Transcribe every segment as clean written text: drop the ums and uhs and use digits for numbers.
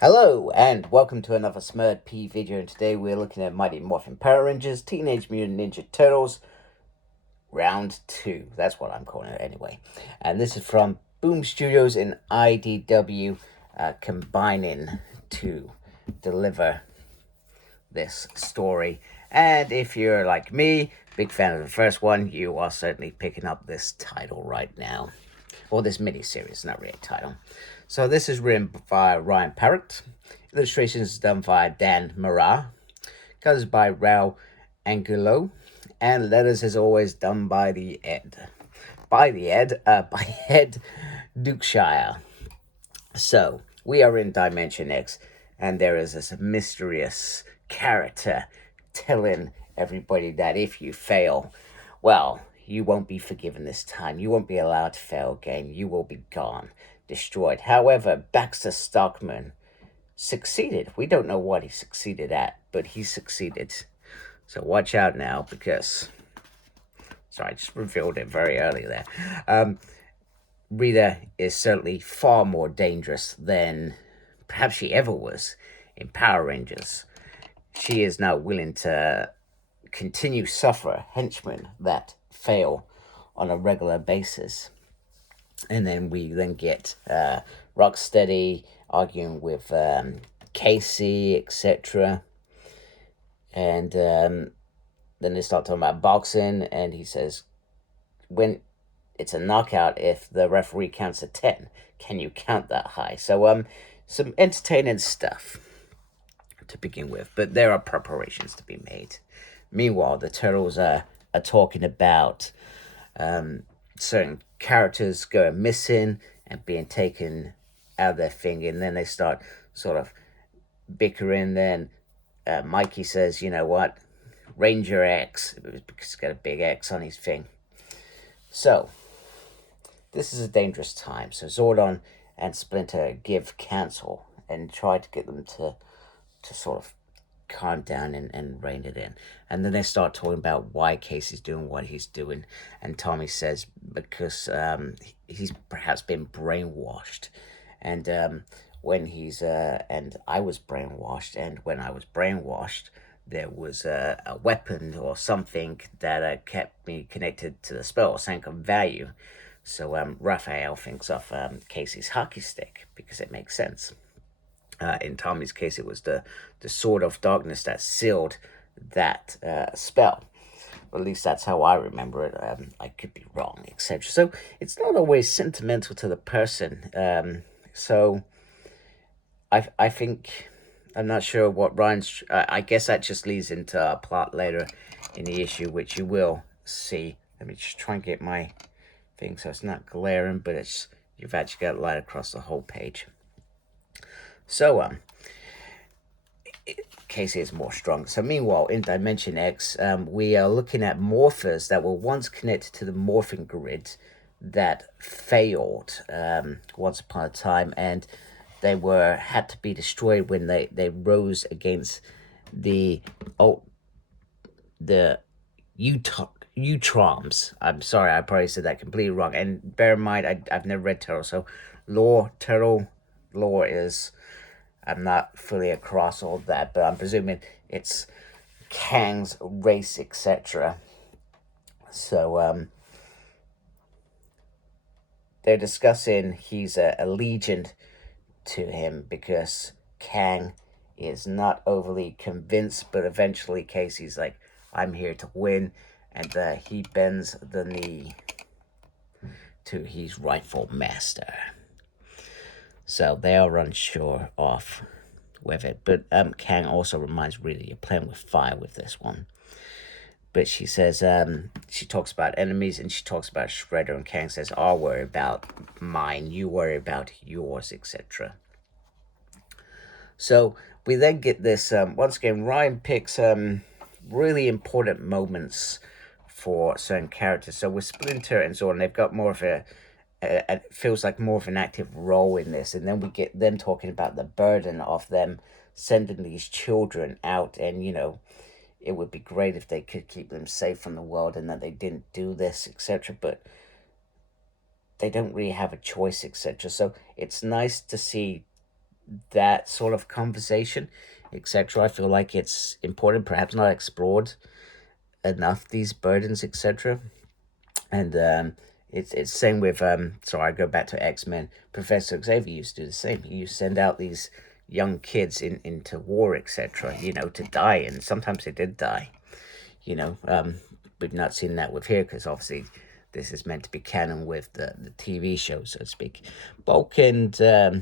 Hello and welcome to another Smurd P video, and today we're looking at Mighty Morphin Power Rangers Teenage Mutant Ninja Turtles Round 2. That's what I'm calling it anyway. And this is from Boom Studios and IDW combining to deliver this story. And if you're like me, big fan of the first one, you are certainly picking up this title right now. Or this mini-series, not really a title. So this is written by Ryan Parrott. Illustrations done by Dan Mora. Colors by Raul Angulo. And letters as always done by the Ed. By Ed Dukeshire. So we are in Dimension X, and there is this mysterious character telling everybody that if you fail, well, you won't be forgiven this time. You won't be allowed to fail again. You will be gone, destroyed. However, Baxter Stockman succeeded. We don't know what he succeeded at, but he succeeded. So watch out now, because... Sorry, I just revealed it very early there. Rita is certainly far more dangerous than perhaps she ever was in Power Rangers. She is now willing to continue suffer henchmen that fail on a regular basis. And then we get Rocksteady arguing with Casey, etc. And then they start talking about boxing, and he says, when it's a knockout if the referee counts to 10. Can you count that high? So some entertaining stuff to begin with, but there are preparations to be made. Meanwhile, the Turtles are talking about certain characters going missing and being taken out of their thing, and then they start sort of bickering. Then Mikey says, you know what, Ranger X, because he's got a big X on his thing. So this is a dangerous time. So Zordon and Splinter give counsel and try to get them to sort of calm down and rein it in. And then they start talking about why Casey's doing what he's doing. And Tommy says because he's perhaps been brainwashed. And when he's and I was brainwashed, and when I was brainwashed, there was a weapon or something that kept me connected to the spell, or something of value. So Raphael thinks of Casey's hockey stick, because it makes sense. In Tommy's case, it was the sword of darkness that sealed that spell. Or at least that's how I remember it. I could be wrong, etc. So it's not always sentimental to the person. So I think... I'm not sure what Ryan's... I guess that just leads into a plot later in the issue, which you will see. Let me just try and get my thing so it's not glaring, but it's... You've actually got light across the whole page. So, Casey is more strong. So meanwhile, in Dimension X, we are looking at morphers that were once connected to the morphing grid that failed once upon a time, and they had to be destroyed when they rose against the Utroms. I'm sorry, I probably said that completely wrong. And bear in mind, I've never read Turtle, so Turtle lore is... I'm not fully across all of that, but I'm presuming it's Krang's race, etc. So they're discussing he's a allegiant to him because Krang is not overly convinced, but eventually Casey's like, I'm here to win, and he bends the knee to his rightful master. So they are unsure of with it. But Krang also reminds Rita, you're playing with fire with this one. But she says, she talks about enemies, and she talks about Shredder, and Krang says, I'll worry about mine, you worry about yours, etc. So we then get this, once again, Ryan picks really important moments for certain characters. So with Splinter and Zordon, they've got more of it feels like more of an active role in this, and then we get them talking about the burden of them sending these children out, and you know, it would be great if they could keep them safe from the world and that they didn't do this, etc. But they don't really have a choice, etc. So it's nice to see that sort of conversation, etc. I feel like it's important, perhaps not explored enough, these burdens, etc. And it's same with so I go back to X-Men. Professor Xavier used to do the same. He used to send out these young kids into war, etc., to die, and sometimes they did die. you know we've not seen that with here, because obviously this is meant to be canon with the TV show, so to speak. Bulk and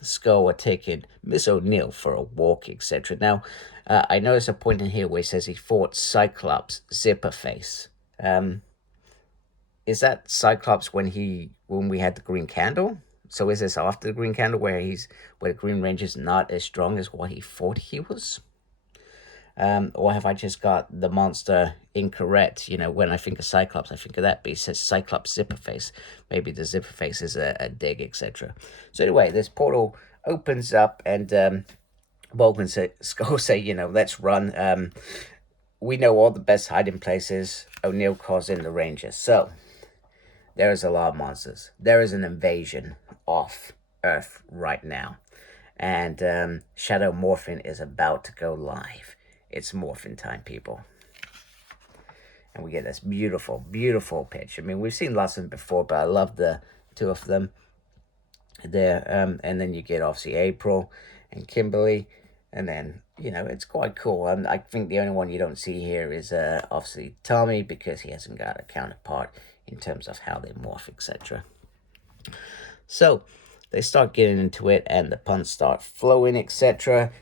Skull are taking Miss O'Neill for a walk, etc. Now, I notice a point in here where he says he fought Cyclops Zipperface. Um, is that Cyclops when we had the Green Candle? So is this after the Green Candle, where the Green Ranger's not as strong as what he thought he was? Or have I just got the monster incorrect? When I think of Cyclops, I think of that, but he says Cyclops Zipperface. Maybe the Zipperface is a dig, etc. So anyway, this portal opens up, and Bulk and Skull say, let's run. We know all the best hiding places. O'Neill calls in the Rangers. So there is a lot of monsters. There is an invasion off Earth right now. And Shadow Morphin is about to go live. It's morphin time, people. And we get this beautiful, beautiful pitch. I mean, we've seen lots of them before, but I love the two of them there. And then you get, obviously, April and Kimberly. And then, it's quite cool. I think the only one you don't see here is, obviously, Tommy, because he hasn't got a counterpart in terms of how they morph, etc. So they start getting into it, and the puns start flowing, etc.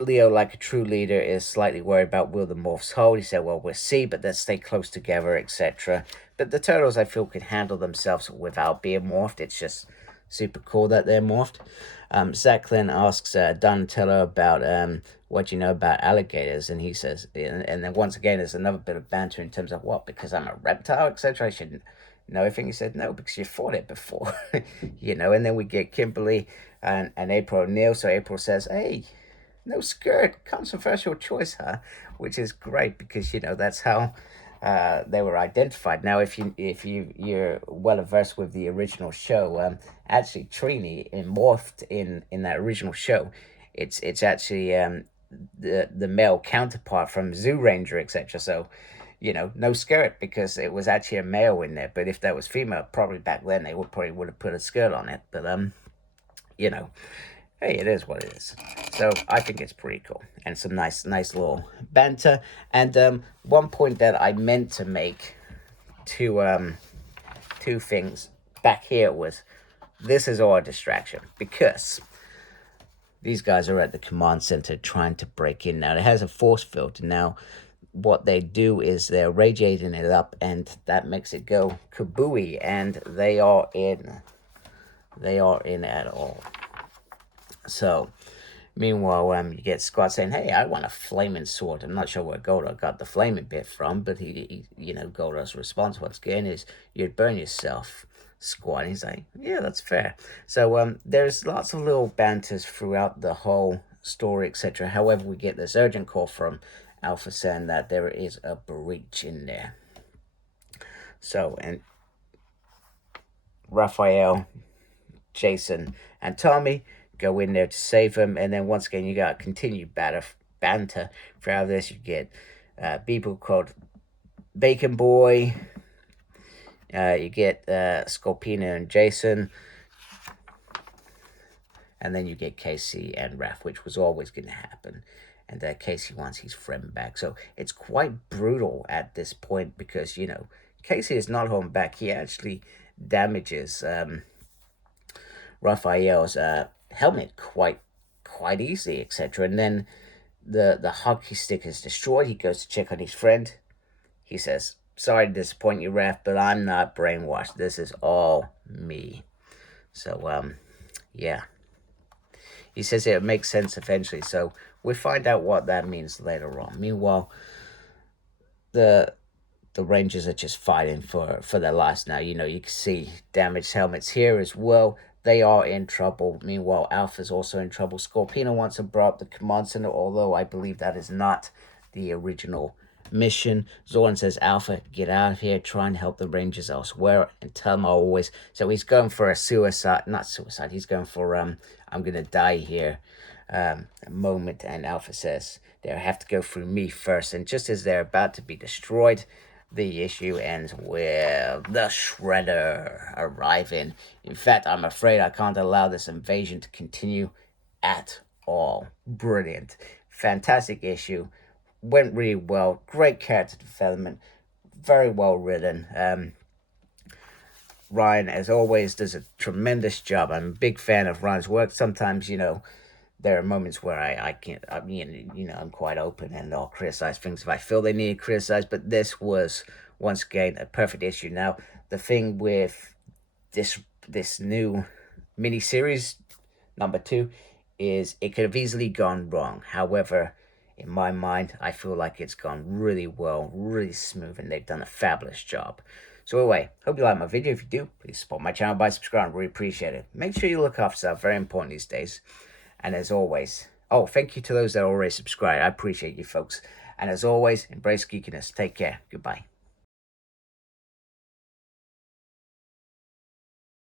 Leo, like a true leader, is slightly worried about will the morphs hold. He said, well, we'll see, but let's stay close together, etc. But the turtles, I feel, can handle themselves without being morphed. It's just super cool that they're morphed. Zach then asks Donatello about what you know about alligators, and he says, and then once again, there's another bit of banter in terms of what, because I'm a reptile, etc. I shouldn't know anything. He said, no, because you fought it before, and then we get Kimberly and April O'Neil. So April says, hey, no skirt, controversial choice, huh? Which is great, because that's how they were identified. Now, if you're well versed with the original show, actually Trini morphed in that original show. It's actually the male counterpart from Zoo Ranger, etc. So, no skirt, because it was actually a male in there. But if that was female, probably back then they would have put a skirt on it. But hey, it is what it is. So I think it's pretty cool, and some nice little banter. And one point that I meant to make to two things back here was, this is all a distraction, because these guys are at the command center trying to break in. Now, it has a force field. Now, what they do is they're radiating it up, and that makes it go kabooey, and they are in at all. So, meanwhile, you get Scott saying, hey, I want a flaming sword. I'm not sure where Goldar got the flaming bit from, but he Goldar's response once again is, you'd burn yourself, Squad. He's like, yeah, that's fair. So, there's lots of little banters throughout the whole story, etc. However, we get this urgent call from Alpha saying that there is a breach in there. So, and Raphael, Jason, and Tommy go in there to save him, and then once again you got continued banter throughout this. You get people called Bacon Boy, you get Scorpina and Jason, and then you get Casey and Raph, which was always going to happen. And Casey wants his friend back, so it's quite brutal at this point, because Casey is not holding back. He actually damages Raphael's helmet quite easily, etc. And then the hockey stick is destroyed. He goes to check on his friend. He says, sorry to disappoint you, Raph, but I'm not brainwashed. This is all me. So yeah, he says it makes sense eventually, so we'll find out what that means later on. Meanwhile, the Rangers are just fighting for their lives now. You can see damaged helmets here as well. They are in trouble. Meanwhile, Alpha's also in trouble. Scorpina wants to blow up the command center, although I believe that is not the original mission. Zorn says, Alpha, get out of here, try and help the Rangers elsewhere, and tell them always. So he's going for a suicide, not suicide, he's going for, I'm gonna die here moment. And Alpha says, they have to go through me first. And just as they're about to be destroyed, the issue ends with the Shredder arriving. In fact, I'm afraid I can't allow this invasion to continue at all. Brilliant. Fantastic issue. Went really well. Great character development. Very well written. Ryan, as always, does a tremendous job. I'm a big fan of Ryan's work. Sometimes, there are moments where I can't, I'm quite open and I'll criticize things if I feel they need to criticize, but this was, once again, a perfect issue. Now, the thing with this new miniseries, number 2, is it could have easily gone wrong. However, in my mind, I feel like it's gone really well, really smooth, and they've done a fabulous job. So anyway, hope you like my video. If you do, please support my channel by subscribing. Really appreciate it. Make sure you look after yourself. Very important these days. And as always, thank you to those that already subscribed. I appreciate you folks. And as always, embrace geekiness. Take care. Goodbye.